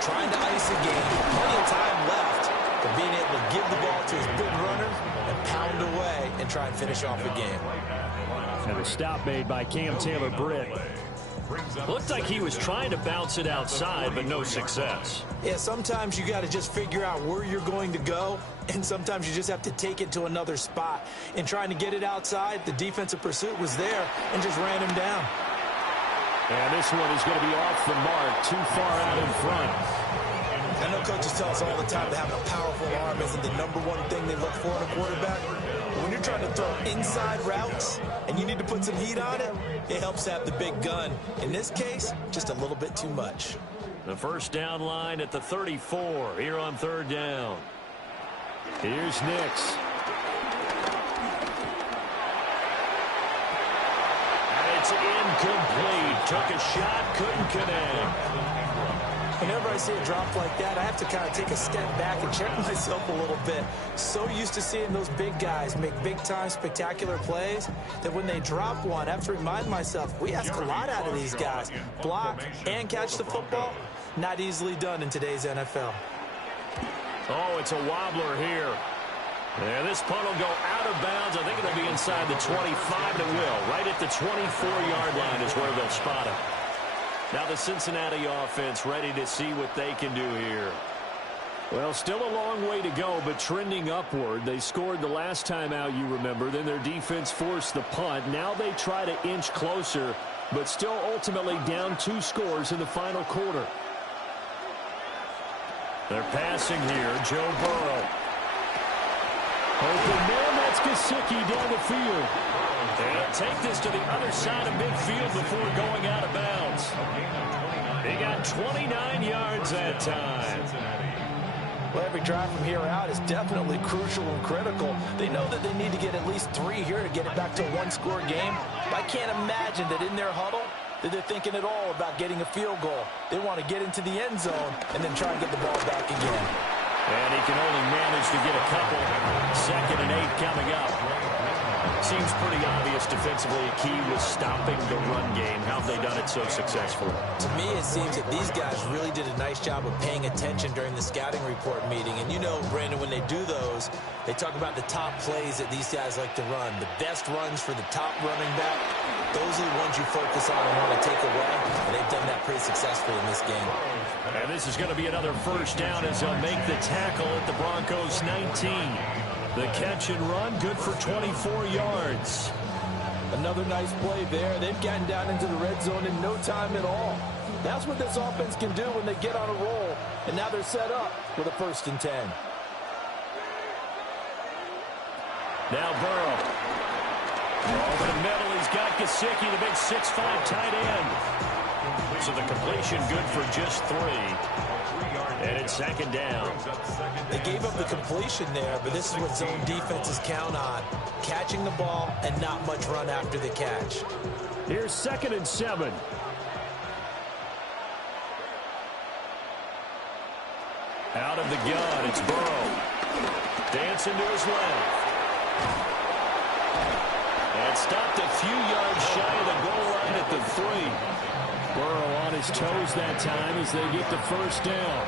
Trying to ice a game, plenty of time left. of being able to give the ball to his big runner and pound away and try and finish off a game. And a stop made by Cam Taylor-Britt. Looked like he was trying to bounce it outside, but no success. Yeah, sometimes you got to just figure out where you're going to go, and sometimes you just have to take it to another spot. In trying to get it outside, the defensive pursuit was there and just ran him down. And this one is going to be off the mark, too far out in front. I know coaches tell us all the time that having a powerful arm isn't the #1 thing they look for in a quarterback. But when you're trying to throw inside routes and you need to put some heat on it, it helps to have the big gun. In this case, just a little bit too much. The first down line at the 34 here on 3rd down. Here's Nix. And it's incomplete. Took a shot, couldn't connect. Whenever I see a drop like that, I have to kind of take a step back and check myself a little bit. So used to seeing those big guys make big-time spectacular plays that when they drop one, I have to remind myself, we ask a lot out of these guys. Block and catch the football, not easily done in today's NFL. Oh, it's a wobbler here. And this punt will go out of bounds. I think it'll be inside the 25, and it will. Right at the 24-yard line is where they'll spot it. Now the Cincinnati offense ready to see what they can do here. Well, still a long way to go, but trending upward. They scored the last time out, you remember. Then their defense forced the punt. Now they try to inch closer, but still ultimately down 2 scores in the final quarter. They're passing here. Joe Burrow. Open man, that's Gesicki down the field. They'll take this to the other side of midfield before going out of bounds. They got 29 yards that time. Well, every drive from here out is definitely crucial and critical. They know that they need to get at least 3 here to get it back to a 1-score game. But I can't imagine that in their huddle that they're thinking at all about getting a field goal. They want to get into the end zone and then try and get the ball back again. And he can only manage to get a couple. 2nd and 8 coming up. Seems pretty obvious defensively. A key was stopping the run game. How have they done it so successfully? To me, it seems that these guys really did a nice job of paying attention during the scouting report meeting. And you know, Brandon, when they do those, they talk about the top plays that these guys like to run. The best runs for the top running back. Those are the ones you focus on and want to take away. And they've done that pretty successfully in this game. And this is going to be another first down as they'll make the tackle at the Broncos 19. The catch and run, good for 24 yards. Another nice play there. They've gotten down into the red zone in no time at all. That's what this offense can do when they get on a roll. And now they're set up with a 1st and 10. Now Burrow. Over the middle, he's got Gesicki, the big 6'5" tight end. So the completion good for just 3. And it's 2nd down. They gave up the completion there, but this is what zone defenses count on. Catching the ball and not much run after the catch. Here's 2nd and 7. Out of the gun, it's Burrow. Dancing to his left. And stopped a few yards shy of the goal line at the 3. Burrow on his toes that time as they get the 1st down.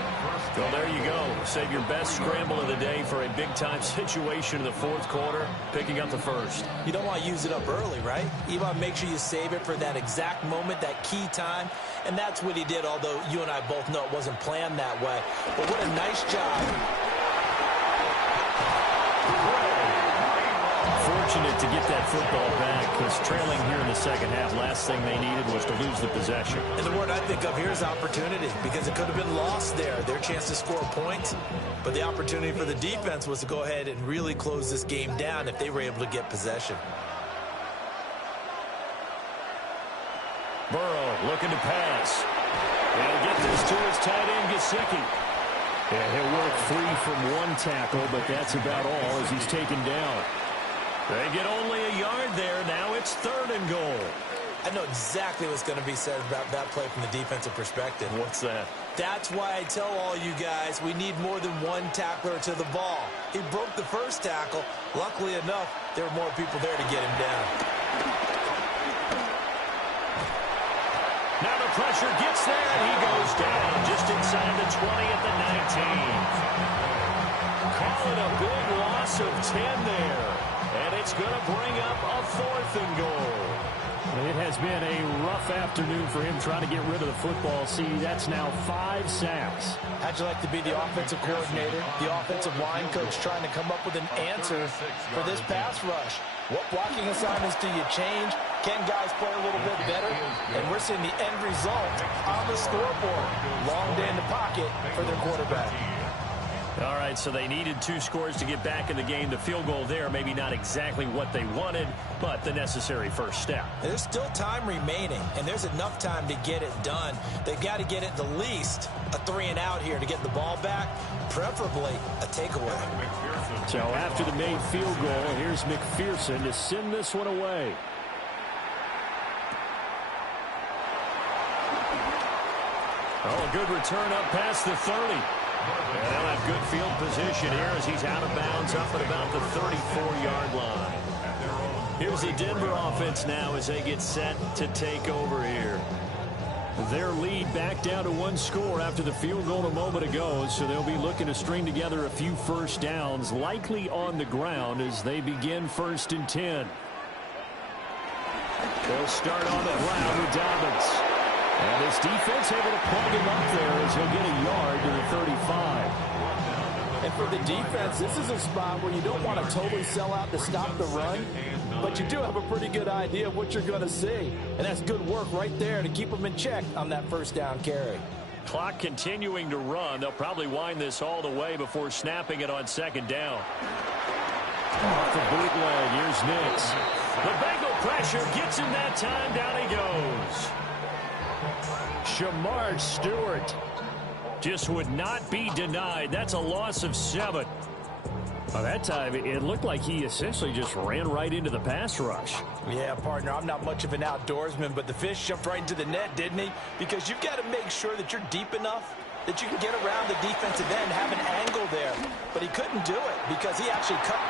Well, there you go. Save your best scramble of the day for a big-time situation in the 4th quarter, picking up the 1st. You don't want to use it up early, right? You want to make sure you save it for that exact moment, that key time. And that's what he did, although you and I both know it wasn't planned that way. But what a nice job. Fortunate to get that football back because trailing here in the 2nd half, last thing they needed was to lose the possession. And the word I think of here is opportunity because it could have been lost there, their chance to score points. But the opportunity for the defense was to go ahead and really close this game down if they were able to get possession. Burrow looking to pass. He'll get this to his tight end, Gesicki. And he'll work free from 1 tackle, but that's about all as he's taken down. They get only a yard there. Now it's 3rd and goal. I know exactly what's going to be said about that play from the defensive perspective. What's that? That's why I tell all you guys we need more than 1 tackler to the ball. He broke the 1st tackle. Luckily enough, there were more people there to get him down. Now the pressure gets there, and he goes down just inside the 20 at the 19. Call it a big loss of 10 there. And it's going to bring up a 4th and goal. It has been a rough afternoon for him trying to get rid of the football. See, that's now 5 sacks. How'd you like to be the offensive coordinator, the offensive line coach, trying to come up with an answer for this pass rush? What blocking assignments do you change? Can guys play a little bit better? And we're seeing the end result on the scoreboard. Long day in the pocket for their quarterback. All right, so they needed 2 scores to get back in the game. The field goal there, maybe not exactly what they wanted, but the necessary first step. There's still time remaining, and there's enough time to get it done. They've got to get it the least a 3 and out here to get the ball back, preferably a takeaway. So after the made field goal, here's McPherson to send this one away. Oh, a good return up past the 30. And they'll have good field position here as he's out of bounds up at about the 34-yard line. Here's the Denver offense now as they get set to take over here. Their lead back down to 1 score after the field goal a moment ago, so they'll be looking to string together a few first downs, likely on the ground as they begin 1st and 10. They'll start on the ground with Dobbins. And his defense able to plug him up there as he'll get a yard to the 35. And for the defense, this is a spot where you don't want to totally sell out to stop the run, but you do have a pretty good idea of what you're going to see. And that's good work right there to keep them in check on that first down carry. Clock continuing to run. They'll probably wind this all the way before snapping it on 2nd down. Off the bootleg, here's Nix. The Bengal pressure gets him that time. Down he goes. Shamar Stewart just would not be denied. That's a loss of 7. By that time, it looked like he essentially just ran right into the pass rush. Yeah, partner, I'm not much of an outdoorsman, but the fish jumped right into the net, didn't he? Because you've got to make sure that you're deep enough that you can get around the defensive end, have an angle there. But he couldn't do it because he actually cut.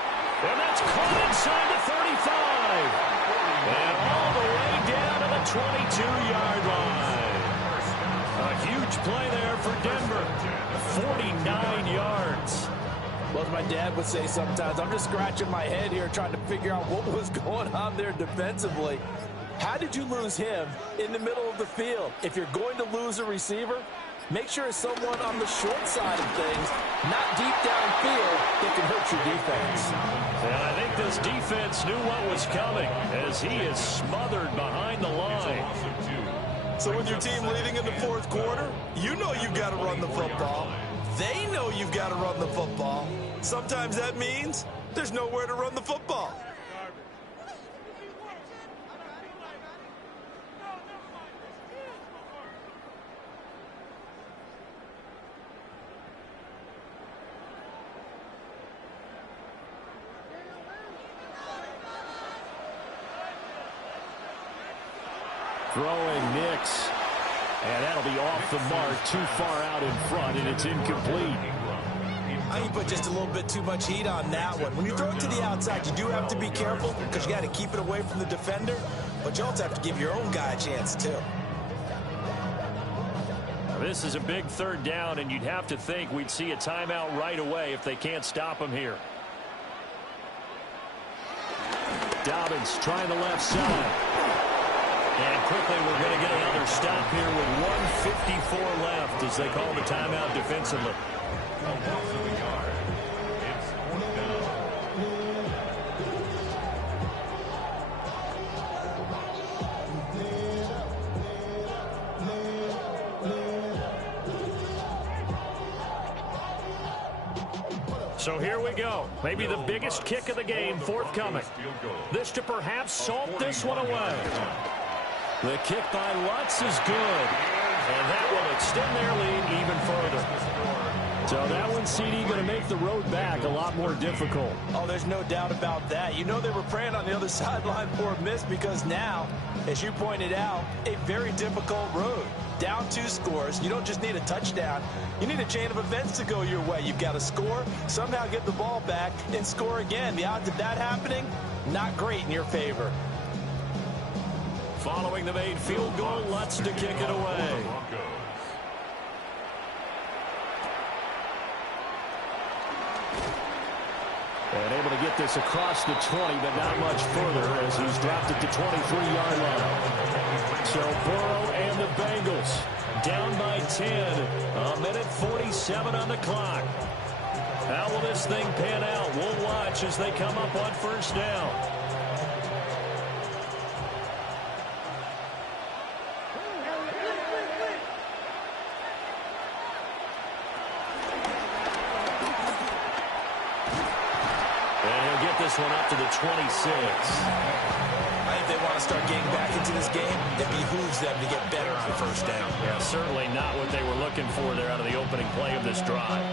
And that's caught inside the 35. And all the way down to the 22-yard line. A huge play there for Denver. 49 yards. Well, as my dad would say sometimes, I'm just scratching my head here trying to figure out what was going on there defensively. How did you lose him in the middle of the field? If you're going to lose a receiver, make sure it's someone on the short side of things, not deep downfield, that can hurt your defense. And I think this defense knew what was coming as he is smothered behind the line. So with your team leading in the 4th quarter, you know you've got to run the football. They know you've got to run the football. Sometimes that means there's nowhere to run the football. Throwing Nix. And that'll be off the mark, too far out in front, and it's incomplete. I think you put just a little bit too much heat on that one. When you throw it to the outside, you do have to be careful because you got to keep it away from the defender, but you also have to give your own guy a chance, too. This is a big 3rd down, and you'd have to think we'd see a timeout right away if they can't stop him here. Dobbins trying the left side. And quickly we're going to get another stop here with 1:54 left as they call the timeout defensively. So here we go. Maybe the biggest kick of the game forthcoming. This to perhaps salt this one away. The kick by Lutz is good. And that will extend their lead even further. So that one, CD, going to make the road back a lot more difficult. Oh, there's no doubt about that. You know they were praying on the other sideline for a miss because now, as you pointed out, a very difficult road. Down 2 scores. You don't just need a touchdown. You need a chain of events to go your way. You've got to score, somehow get the ball back, and score again. The odds of that happening, not great in your favor. Following the made field goal, Lutz to kick it away. And able to get this across the 20, but not much further as he's dropped it to 23-yard line. So Burrow and the Bengals down by 10. A minute 47 on the clock. How will this thing pan out? We'll watch as they come up on first down. This one up to the 26. I think they want to start getting back into this game. It behooves them to get better on first down. Yeah, certainly not what they were looking for there out of the opening play of this drive.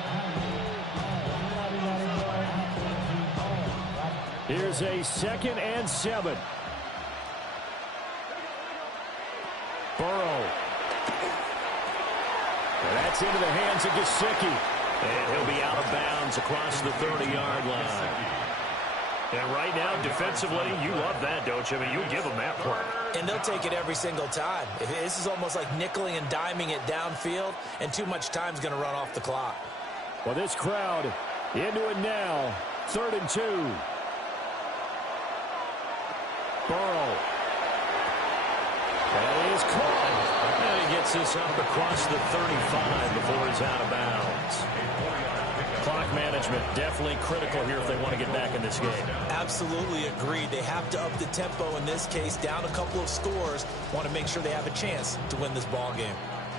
Here's a 2nd and 7. Burrow. And that's into the hands of Gesicki. And he'll be out of bounds across the 30-yard line. And right now, defensively, you love that, don't you? I mean, you give them that play. And they'll take it every single time. This is almost like nickeling and diming it downfield, and too much time's going to run off the clock. Well, this crowd into it now. 3rd and 2. Burrow. That is caught. And he gets this up across the 35 before he's out of bounds. Clock management definitely critical here if they want to get back in this game. Absolutely agreed. They have to up the tempo in this case, down a couple of scores. Want to make sure they have a chance to win this ball game.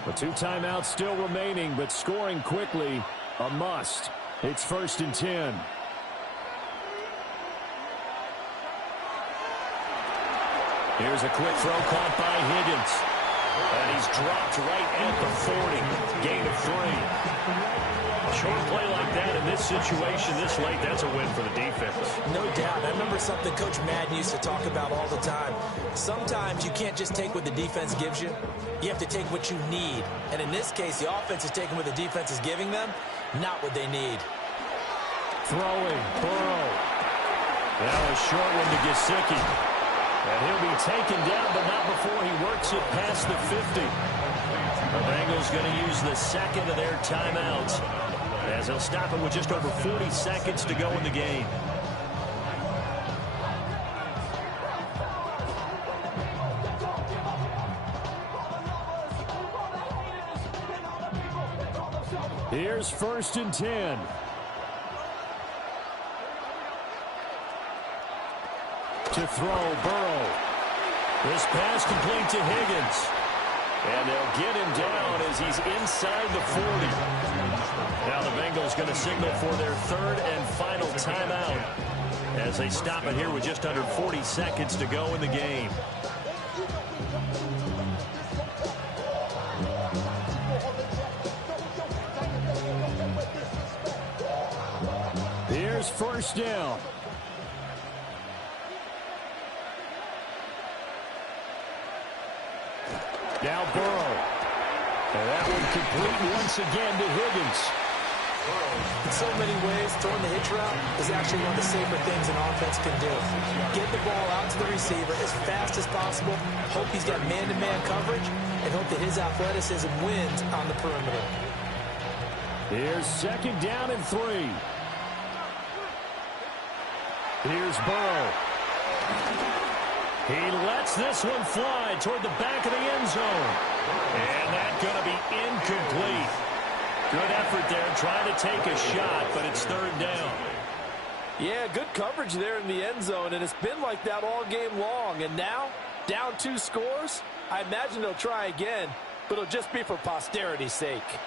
The 2 timeouts still remaining, but scoring quickly a must. It's 1st and 10. Here's a quick throw caught by Higgins. And he's dropped right at the 40. Gain of 3. A short play like that in this situation this late, that's a win for the defense. No doubt. I remember something Coach Madden used to talk about all the time. Sometimes you can't just take what the defense gives you. You have to take what you need. And in this case, the offense is taking what the defense is giving them, not what they need. Throwing, Burrow. Now a short one to Gesicki. And he'll be taken down, but not before he works it past the 50. The Bengals going to use the 2nd of their timeouts, as they'll stop it with just over 40 seconds to go in the game. Here's 1st and 10. To throw, Burrow. This pass complete to Higgins. And they'll get him down as he's inside the 40. Now the Bengals going to signal for their 3rd and final timeout as they stop it here with just under 40 seconds to go in the game. Here's 1st down. Now Burrow. And that one complete once again to Higgins. In so many ways, throwing the hitch route is actually one of the safer things an offense can do. Get the ball out to the receiver as fast as possible, hope he's got man-to-man coverage, and hope that his athleticism wins on the perimeter. Here's 2nd down and 3. Here's Burrow. He lets this one fly toward the back of the end zone. And that's going to be incomplete. Good effort there, trying to take a shot, but it's 3rd down. Yeah, good coverage there in the end zone, and it's been like that all game long. And now, down 2 scores, I imagine they'll try again, but it'll just be for posterity's sake.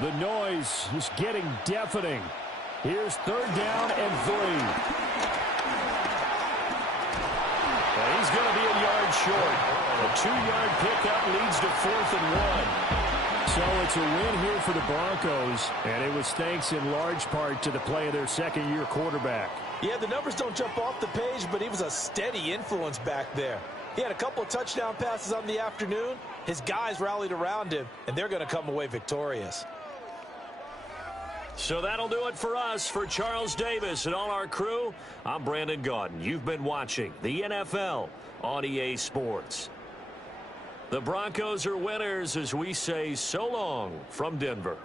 The noise is getting deafening. Here's 3rd down and 3. And he's going to be a yard short. A 2-yard pickup leads to 4th and 1. So it's a win here for the Broncos, and it was thanks in large part to the play of their 2nd-year quarterback. Yeah, the numbers don't jump off the page, but he was a steady influence back there. He had a couple of touchdown passes on the afternoon. His guys rallied around him, and they're going to come away victorious. So that'll do it for us. For Charles Davis and all our crew, I'm Brandon Gaudin. You've been watching the NFL on EA Sports. The Broncos are winners as we say so long from Denver.